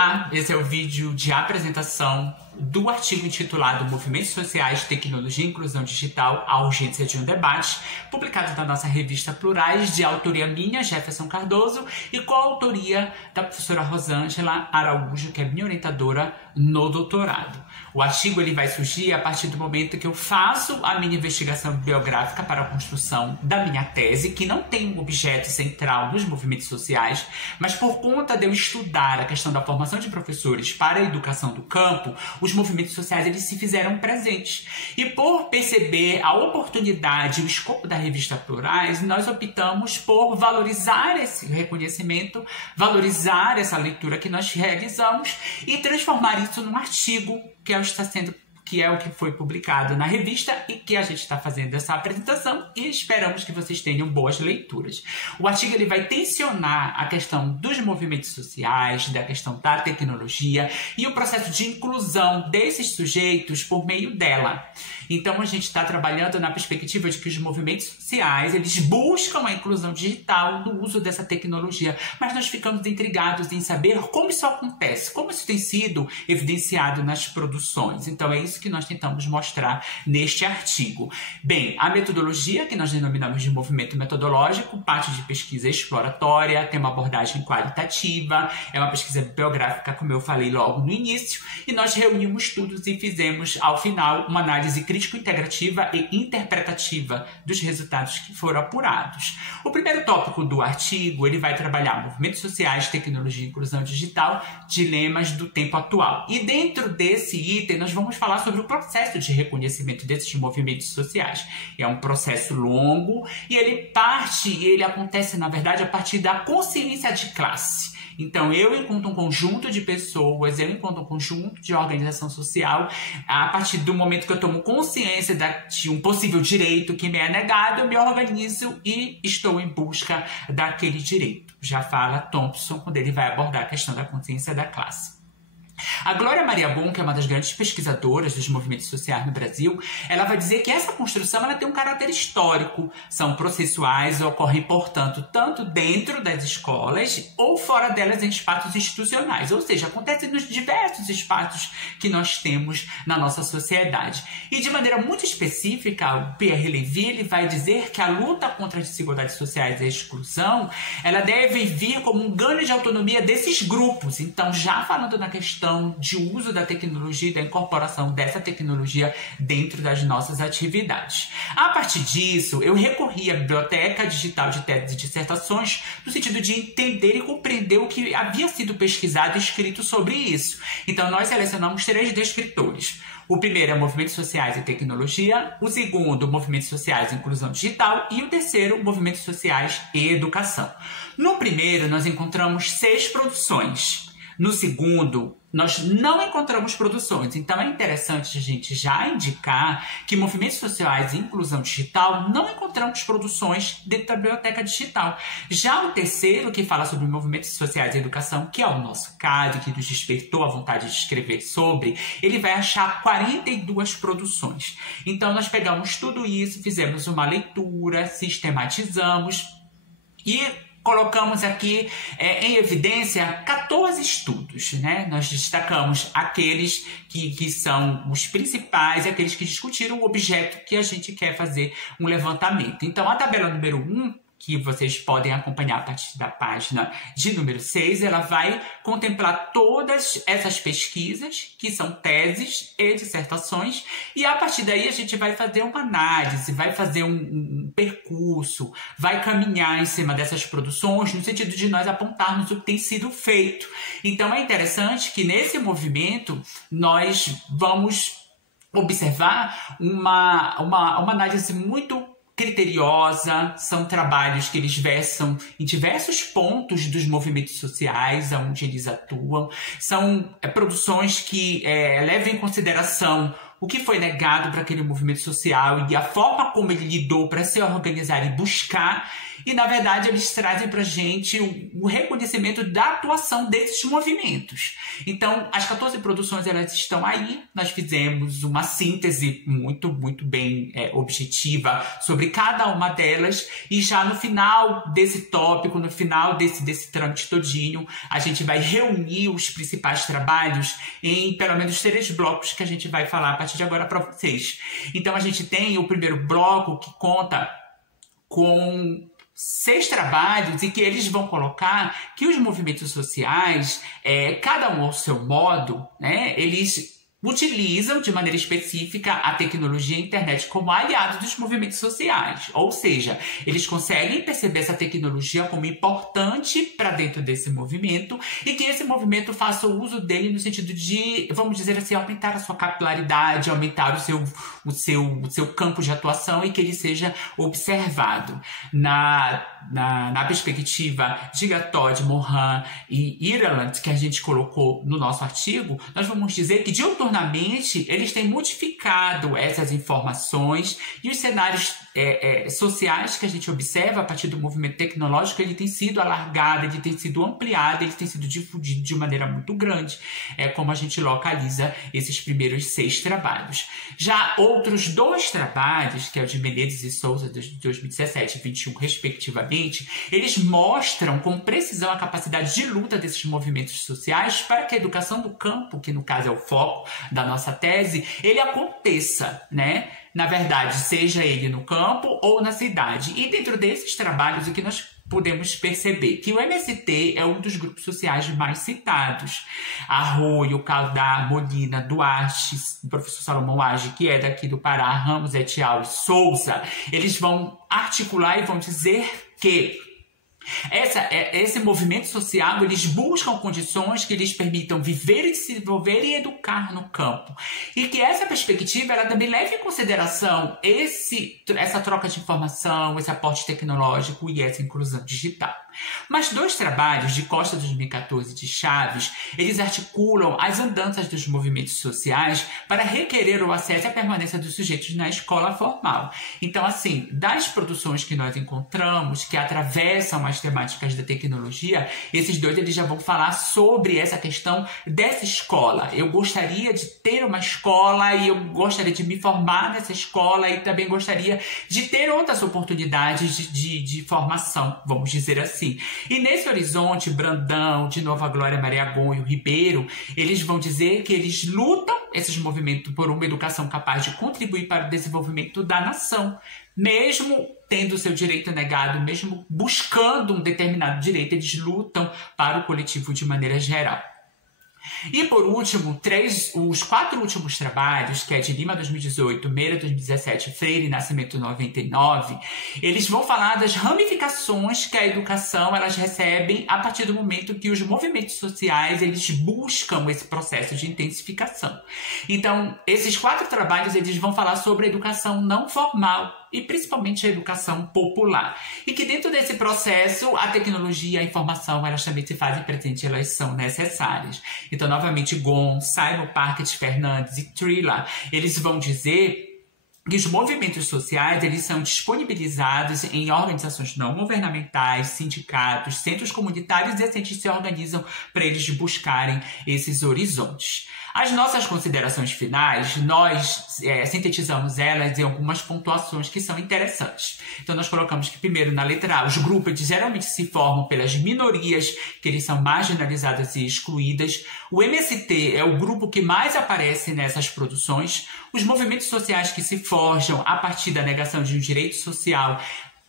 Olá, esse é o vídeo de apresentação do artigo intitulado Movimentos Sociais, Tecnologia e Inclusão Digital, a urgência de um debate, publicado na nossa revista Plurais, de autoria minha, Jefferson Cardoso, e coautoria da professora Rosângela Araújo, que é minha orientadora no doutorado. O artigo ele vai surgir a partir do momento que eu faço a minha investigação bibliográfica para a construção da minha tese, que não tem um objeto central nos movimentos sociais, mas por conta de eu estudar a questão da formação de professores para a educação do campo, os movimentos sociais eles se fizeram presentes. E por perceber a oportunidade e o escopo da revista Plurais, nós optamos por valorizar esse reconhecimento, valorizar essa leitura que nós realizamos e transformar isso num artigo que é o que foi publicado na revista e que a gente está fazendo essa apresentação e esperamos que vocês tenham boas leituras. O artigo ele vai tensionar a questão dos movimentos sociais, da questão da tecnologia e o processo de inclusão desses sujeitos por meio dela. Então a gente está trabalhando na perspectiva de que os movimentos sociais eles buscam a inclusão digital no uso dessa tecnologia, mas nós ficamos intrigados em saber como isso acontece, como isso tem sido evidenciado nas produções. Então é isso que nós tentamos mostrar neste artigo. Bem, a metodologia, que nós denominamos de movimento metodológico, parte de pesquisa exploratória, tem uma abordagem qualitativa, é uma pesquisa bibliográfica, como eu falei logo no início, e nós reunimos estudos e fizemos, ao final, uma análise crítico-integrativa e interpretativa dos resultados que foram apurados. O primeiro tópico do artigo, ele vai trabalhar movimentos sociais, tecnologia e inclusão digital, dilemas do tempo atual. E dentro desse item, nós vamos falar sobre o processo de reconhecimento desses movimentos sociais. É um processo longo e ele acontece, na verdade, a partir da consciência de classe. Então, eu, enquanto um conjunto de pessoas, eu, enquanto um conjunto de organização social, a partir do momento que eu tomo consciência de um possível direito que me é negado, eu me organizo e estou em busca daquele direito. Já fala Thompson quando ele vai abordar a questão da consciência da classe. A Glória Maria Bon, que é uma das grandes pesquisadoras dos movimentos sociais no Brasil, ela vai dizer que essa construção ela tem um caráter histórico, são processuais, ocorrem, portanto, tanto dentro das escolas ou fora delas em espaços institucionais, ou seja, acontece nos diversos espaços que nós temos na nossa sociedade. E de maneira muito específica, o Pierre Levy ele vai dizer que a luta contra as desigualdades sociais e a exclusão, ela deve vir como um ganho de autonomia desses grupos. Então, já falando na questão de uso da tecnologia e da incorporação dessa tecnologia dentro das nossas atividades. A partir disso, eu recorri à Biblioteca Digital de Teses e Dissertações no sentido de entender e compreender o que havia sido pesquisado e escrito sobre isso. Então, nós selecionamos 3 descritores. O primeiro é Movimentos Sociais e Tecnologia, o segundo, Movimentos Sociais e Inclusão Digital e o terceiro, Movimentos Sociais e Educação. No primeiro, nós encontramos 6 produções. No segundo, nós não encontramos produções, então é interessante a gente já indicar que movimentos sociais e inclusão digital não encontramos produções dentro da biblioteca digital. Já o terceiro, que fala sobre movimentos sociais e educação, que é o nosso caso, que nos despertou a vontade de escrever sobre, ele vai achar 42 produções. Então nós pegamos tudo isso, fizemos uma leitura, sistematizamos e colocamos aqui em evidência 14 estudos, né? Nós destacamos aqueles que são os principais, aqueles que discutiram o objeto que a gente quer fazer um levantamento. Então, a tabela número 1, que vocês podem acompanhar a partir da página de número 6, ela vai contemplar todas essas pesquisas, que são teses e dissertações, e a partir daí a gente vai fazer uma análise, vai fazer um percurso, vai caminhar em cima dessas produções, no sentido de nós apontarmos o que tem sido feito. Então é interessante que nesse movimento nós vamos observar uma análise muito criteriosa, são trabalhos que eles versam em diversos pontos dos movimentos sociais onde eles atuam, são produções que levam em consideração o que foi negado para aquele movimento social e a forma como ele lidou para se organizar e buscar. E, na verdade, eles trazem para a gente o reconhecimento da atuação desses movimentos. Então, as 14 produções, elas estão aí. Nós fizemos uma síntese muito, muito bem objetiva sobre cada uma delas. E já no final desse tópico, no final desse trâmite todinho, a gente vai reunir os principais trabalhos em pelo menos 3 blocos que a gente vai falar a partir de agora para vocês. Então, a gente tem o primeiro bloco que conta com 6 trabalhos e que eles vão colocar que os movimentos sociais, cada um ao seu modo, né, eles utilizam de maneira específica a tecnologia e a internet como aliado dos movimentos sociais. Ou seja, eles conseguem perceber essa tecnologia como importante para dentro desse movimento e que esse movimento faça o uso dele no sentido de, vamos dizer assim, aumentar a sua capilaridade, aumentar o seu campo de atuação e que ele seja observado. Na perspectiva de Gatod, Morin e Ireland, que a gente colocou no nosso artigo, nós vamos dizer que diuturnamente eles têm modificado essas informações e os cenários sociais que a gente observa a partir do movimento tecnológico, ele tem sido alargado, ele tem sido ampliado, ele tem sido difundido de maneira muito grande, como a gente localiza esses primeiros 6 trabalhos. Já outros 2 trabalhos, que é o de Menezes e Souza, de 2017 e 2021, respectivamente, eles mostram com precisão a capacidade de luta desses movimentos sociais para que a educação do campo, que no caso é o foco da nossa tese, ele aconteça, né? Na verdade, seja ele no campo ou na cidade. E dentro desses trabalhos, o que nós podemos perceber que o MST é um dos grupos sociais mais citados. Arroio, Caldar, Molina, Duarte, o professor Salomão Age, que é daqui do Pará, Ramos et al. Souza, eles vão articular e vão dizer que esse movimento social, eles buscam condições que lhes permitam viver e se desenvolver e educar no campo. E que essa perspectiva, ela também leva em consideração essa troca de informação, esse aporte tecnológico e essa inclusão digital. Mas 2 trabalhos de Costa 2014 e de Chaves, eles articulam as andanças dos movimentos sociais para requerer o acesso e a permanência dos sujeitos na escola formal. Então, assim, das produções que nós encontramos, que atravessam as temáticas da tecnologia, esses 2 eles já vão falar sobre essa questão dessa escola. Eu gostaria de ter uma escola e eu gostaria de me formar nessa escola e também gostaria de ter outras oportunidades de formação, vamos dizer assim. E nesse horizonte, Brandão, de Nova Glória, Maria Gon e o Ribeiro, eles vão dizer que eles lutam, esses movimentos, por uma educação capaz de contribuir para o desenvolvimento da nação, mesmo tendo o seu direito negado, mesmo buscando um determinado direito, eles lutam para o coletivo de maneira geral. E por último, os 4 últimos trabalhos, que é de Lima 2018, Meira 2017, Freire e Nascimento 99, eles vão falar das ramificações que a educação elas recebem a partir do momento que os movimentos sociais eles buscam esse processo de intensificação. Então, esses 4 trabalhos eles vão falar sobre a educação não formal e principalmente a educação popular. E que dentro desse processo, a tecnologia e a informação, elas também se fazem presente, elas são necessárias. Então, novamente, Gon, Simon Parkett Fernandes e Trilla, eles vão dizer que os movimentos sociais eles são disponibilizados em organizações não governamentais, sindicatos, centros comunitários e assim se organizam para eles buscarem esses horizontes. As nossas considerações finais, nós sintetizamos elas em algumas pontuações que são interessantes. Então, nós colocamos que, primeiro, na letra A, os grupos geralmente se formam pelas minorias, que eles são marginalizadas e excluídas. O MST é o grupo que mais aparece nessas produções. Os movimentos sociais que se forjam a partir da negação de um direito social,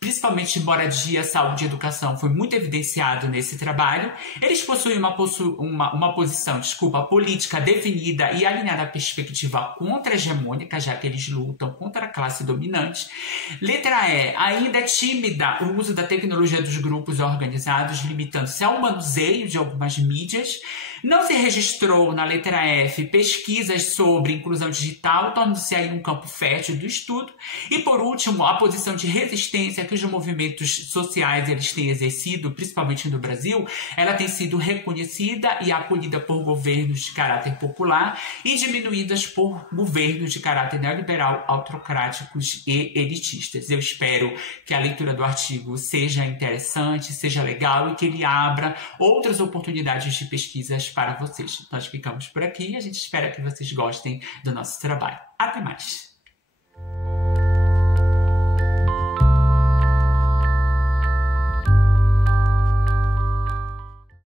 principalmente moradia, saúde e educação, foi muito evidenciado nesse trabalho. Eles possuem uma posição política definida e alinhada à perspectiva contra-hegemônica, já que eles lutam contra a classe dominante. Letra E, ainda é tímida o uso da tecnologia dos grupos organizados, limitando-se ao manuseio de algumas mídias. Não se registrou, na letra F, pesquisas sobre inclusão digital, tornando-se aí um campo fértil do estudo. E, por último, a posição de resistência que os movimentos sociais eles têm exercido, principalmente no Brasil, ela tem sido reconhecida e acolhida por governos de caráter popular e diminuídas por governos de caráter neoliberal, autocráticos e elitistas. Eu espero que a leitura do artigo seja interessante, seja legal e que ele abra outras oportunidades de pesquisas para vocês. Nós ficamos por aqui e a gente espera que vocês gostem do nosso trabalho. Até mais!